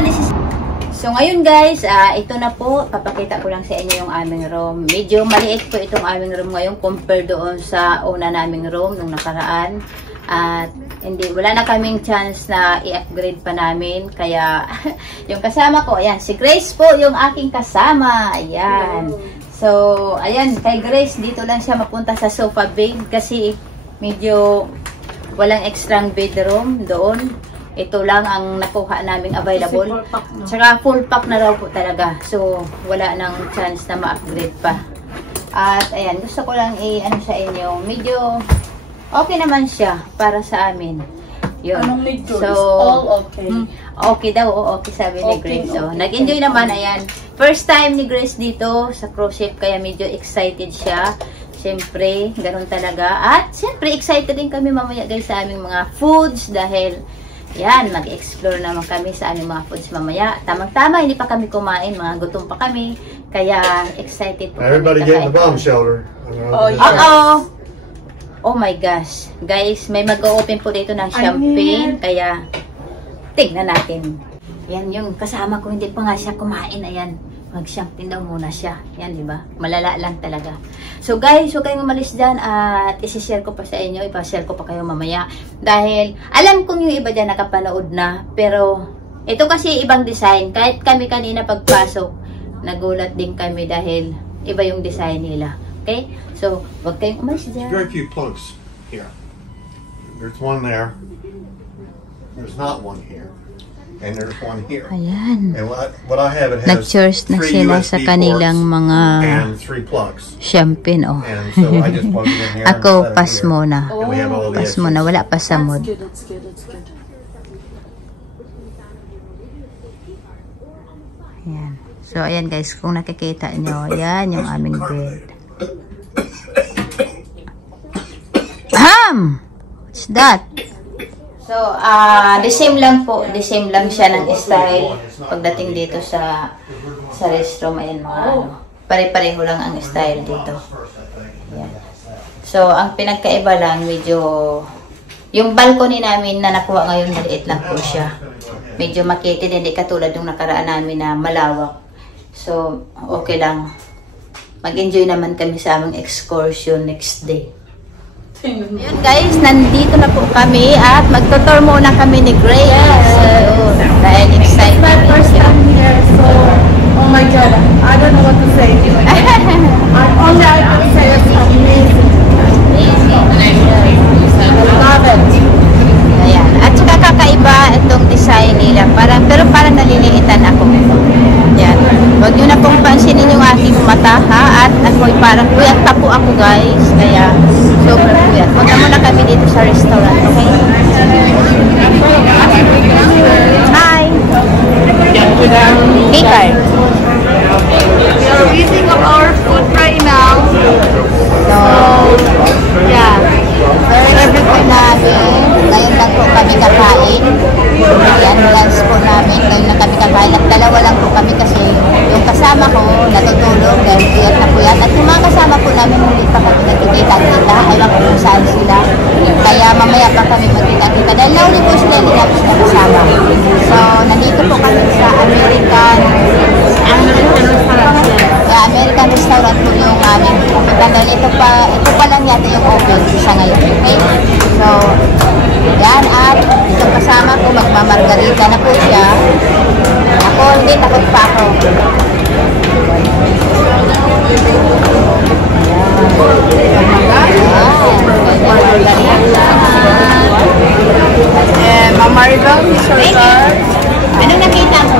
Ayan, so ngayon guys, ito na po, papakita ko lang sa inyo yung aming room. Medyo maliit po itong aming room ngayon compare doon sa una naming room nung nakaraan. At wala na kaming chance na i-upgrade pa namin. Kaya yung kasama ko, ayan, si Grace po yung aking kasama. Ayan. So, ayan, kay Grace, dito lang siya mapunta sa sofa bed kasi medyo walang extra bedroom doon. Ito lang ang nakuha naming available. Tsaka full pack na raw po talaga. So, wala nang chance na ma-upgrade pa. At, ayan, gusto ko lang i-ano sa inyo. Medyo okay naman siya para sa amin. Yun. Anong medyo? So, all okay? Okay daw, okay sabi ni Grace. So, nag-enjoy naman, ayan. First time ni Grace dito sa cruise ship, kaya medyo excited siya. Siyempre, ganun talaga. At, siyempre, excited din kami mamaya guys sa aming mga foods dahil yan, mag-explore naman kami sa aming mga foods mamaya. Tamang-tama, hindi pa kami kumain, mga gutom pa kami. Kaya, excited po everybody kami. Everybody get in the bomb shelter. Oh, yes. Oh my gosh. Guys, may mag-open po dito ng champagne. Kaya, tignan natin. Yan yung kasama ko, hindi pa nga siya kumain. Ayan, mag-champagne daw muna siya. Yan, di ba? Malala lang talaga. So guys, huwag kayong umalis dyan at isi-share ko pa sa inyo. Ipa-share ko pa kayo mamaya. Dahil, alam kong yung iba dyan nakapanood na. Pero, ito kasi ibang design. Kahit kami kanina pagpasok, nagulat din kami dahil iba yung design nila. Okay? So, huwag kayong umalis dyan. Very few plugs here. There's one there. There's not one here. And there's one here. Ayan. And what I have, it has nag-charge na sila sa kanilang mga and 3 plugs. champagne, oh. And so I just plug it in here. Ako, pas muna. And we have all the Pas muna, wala pa sa mood. That's good. Ayan. So, ayan guys, kung nakikita nyo, ayan yung aming bed. Ahem! What's that? So, the same lang po. The same lang siya ng style. Pagdating dito sa restroom, ayan mga ano. Pare-pareho lang ang style dito. Ayan. So, ang pinagkaiba lang, medyo yung balcony namin na nakuha ngayon, maliit lang po siya. Medyo makitid, hindi katulad yung nakaraan namin na malawak. So, okay lang. Mag-enjoy naman kami sa aming excursion next day. Ayun guys, nandito na po kami at magtutur muna kami ni Grace. Dahil excited. My first time here, so oh my god, I don't know what to say. Only I can say it's amazing. I love it. Ayan. At saka kakaiba itong design nila. Pero parang naliliitan ako. Yan. Huwag nyo na pong pansinin yung aking mata, ha? At ako'y parang puyat pa po ako guys. Kaya sobrang puyat. Punta muna kami dito sa restaurant. Okay? Hi! K-card. We are eating of our food right now. So, yeah. Favorite po namin. Ngayon lang po kami kakain. Ayan, lunch po namin. Ngayon lang kami kakain. At dalawa lang po kami kasi yung kasama ko natutulog dahil puyat na puyat. At yung mga kasama po namin hindi pa kami nagkikita-kita. Ayaw ko kung saan sila. Kaya mamaya pa kami magkita-kita. Dahil nauli po sila hindi namin kasama. So, nandito po kami sa American restaurant po yung aming pupunta. Dahil ito pa lang yata yung open sa ngayon. Okay? So, yan. At itong kasama ko, magmamargarita na po siya. Ako, hindi, takot pa ako. Mamaribel, Anong nakita mo?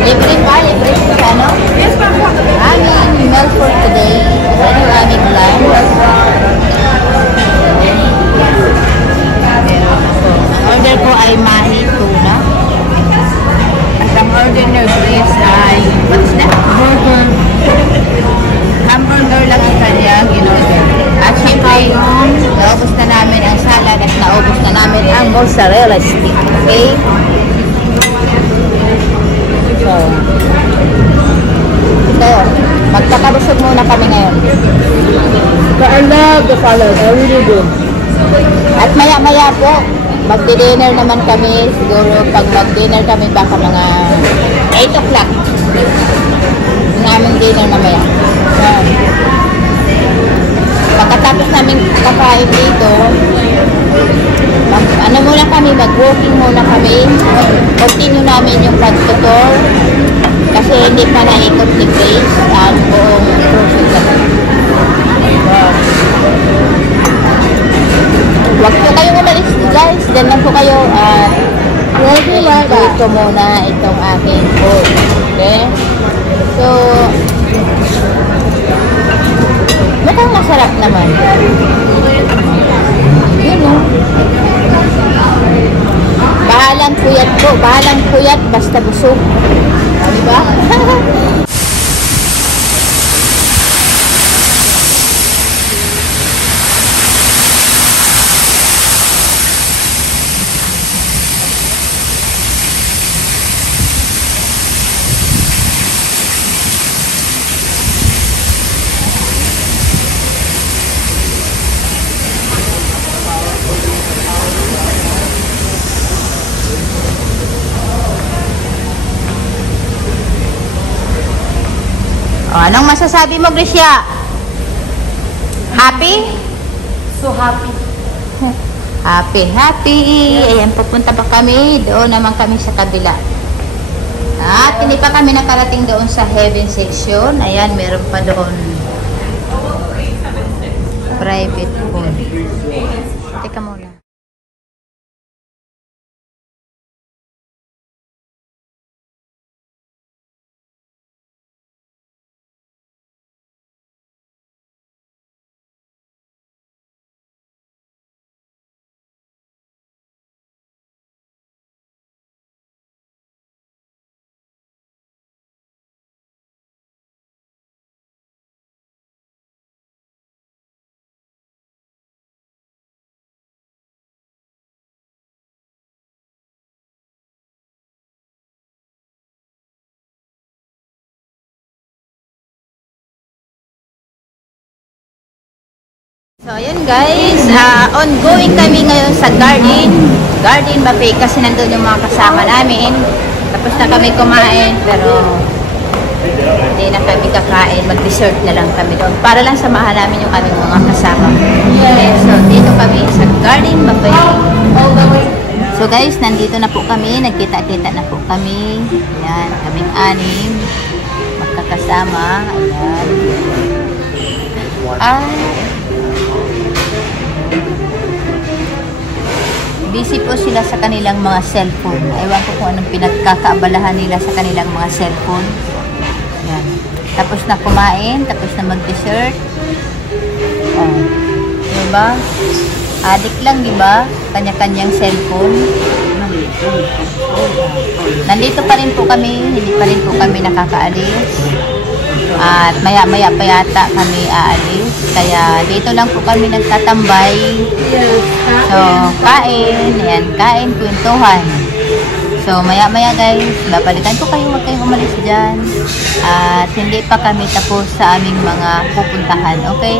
Libre pa? Libre sa ano? Yes, ma'am. Aming meal for today. Ano yung aming lunch? Ang order ko ay mahi tuna. At ang order nyo is ay, what's that? Burger. Hamburger lang ang kanyang in-order. At syempre, naubos na namin ang salad at naubos na namin ang mozzarella stick. Okay? So, magkakabusog muna kami ngayon. But I love the salad. I really do. At maya-maya po, magdi-dinner naman kami. Siguro pag mag-dinner kami baka mga 8 o'clock. Yung aming dinner mamaya. Yan. Pagkatapos namin kakain dito, ano muna kami, mag-walking muna kami. Continue namin yung pag-tutor. Kasi hindi pa naikot ni Grace ang buong process. Huwag po kayong umalis guys. Diyan lang po kayo at enjoy ko muna itong aking food. Okay? So, mukhang masarap naman. Yun o. Bahalang puyat po. Bahalang puyat basta busog. Diba? Anong masasabi mo, Grisha? Happy? So happy. Happy. Ayan, pupunta pa kami. Doon naman kami sa kabila. At hindi pa kami nakarating doon sa heaven section. Ayan, meron pa doon. Private pool. Teka muna. So, ayun guys, ongoing kami ngayon sa garden buffet kasi nandun yung mga kasama namin. Tapos na kami kumain, pero hindi na kami kakain, mag-dessert na lang kami doon para lang samahan namin yung aming mga kasama. Okay, so dito kami sa garden buffet. So guys, nandito na po kami, nagkita-kita na po kami. Ayan, kaming 6 magkakasama. Ayan. Busy po sila sa kanilang mga cellphone. Ewan ko kung anong pinagkakaabalahan nila sa kanilang mga cellphone. Yan. Tapos na kumain, tapos na mag-dessert. Oh. Diba? Adik lang, diba? Kanya-kanyang cellphone. Nandito pa rin po kami, hindi pa rin po kami nakakaalis. At maya-maya pa yata kami aalis. Kaya dito lang po kami nagtatambay. So, kain. Ayan, kain, kwentuhan. So, maya-maya guys, babalikan ko kayo. Huwag kayong umalis dyan. At hindi pa kami tapos sa aming mga pupuntahan. Okay?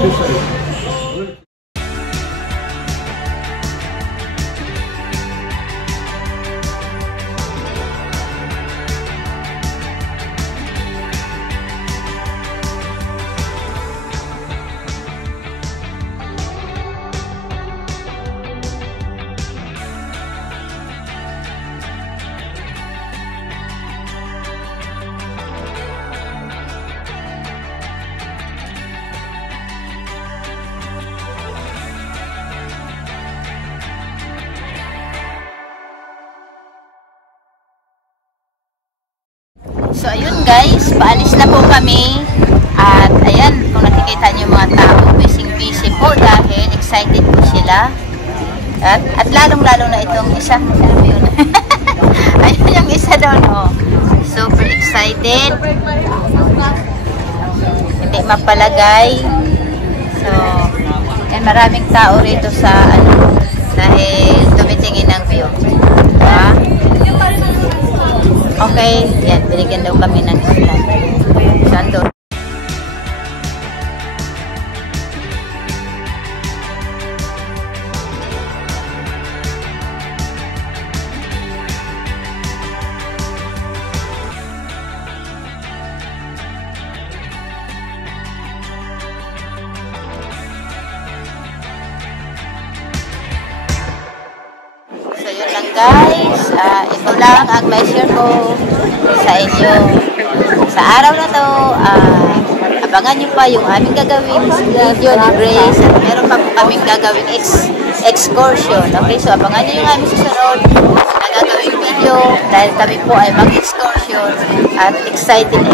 So, ayun guys, paalis na po kami. At ayan, kung nakikita niyo yung mga tao, busy po dahil excited po sila. At lalong-lalo na itong isa. Yun. Ayun yung isa doon, oh. Super excited. Hindi mapalagay. So, yan, maraming tao rito sa ano, dahil tumitingin ng view. Diba? Okay, yan, binigyan daw kami ng stand. Sando. guys, ito lang ang may share ko sa inyo. Sa araw na to, abangan nyo pa yung aming gagawing video ni Grace at meron pa po kaming gagawing excursion. Okay, so abangan nyo yung aming susunod na gagawing video dahil kami po ay mag-excursion at excited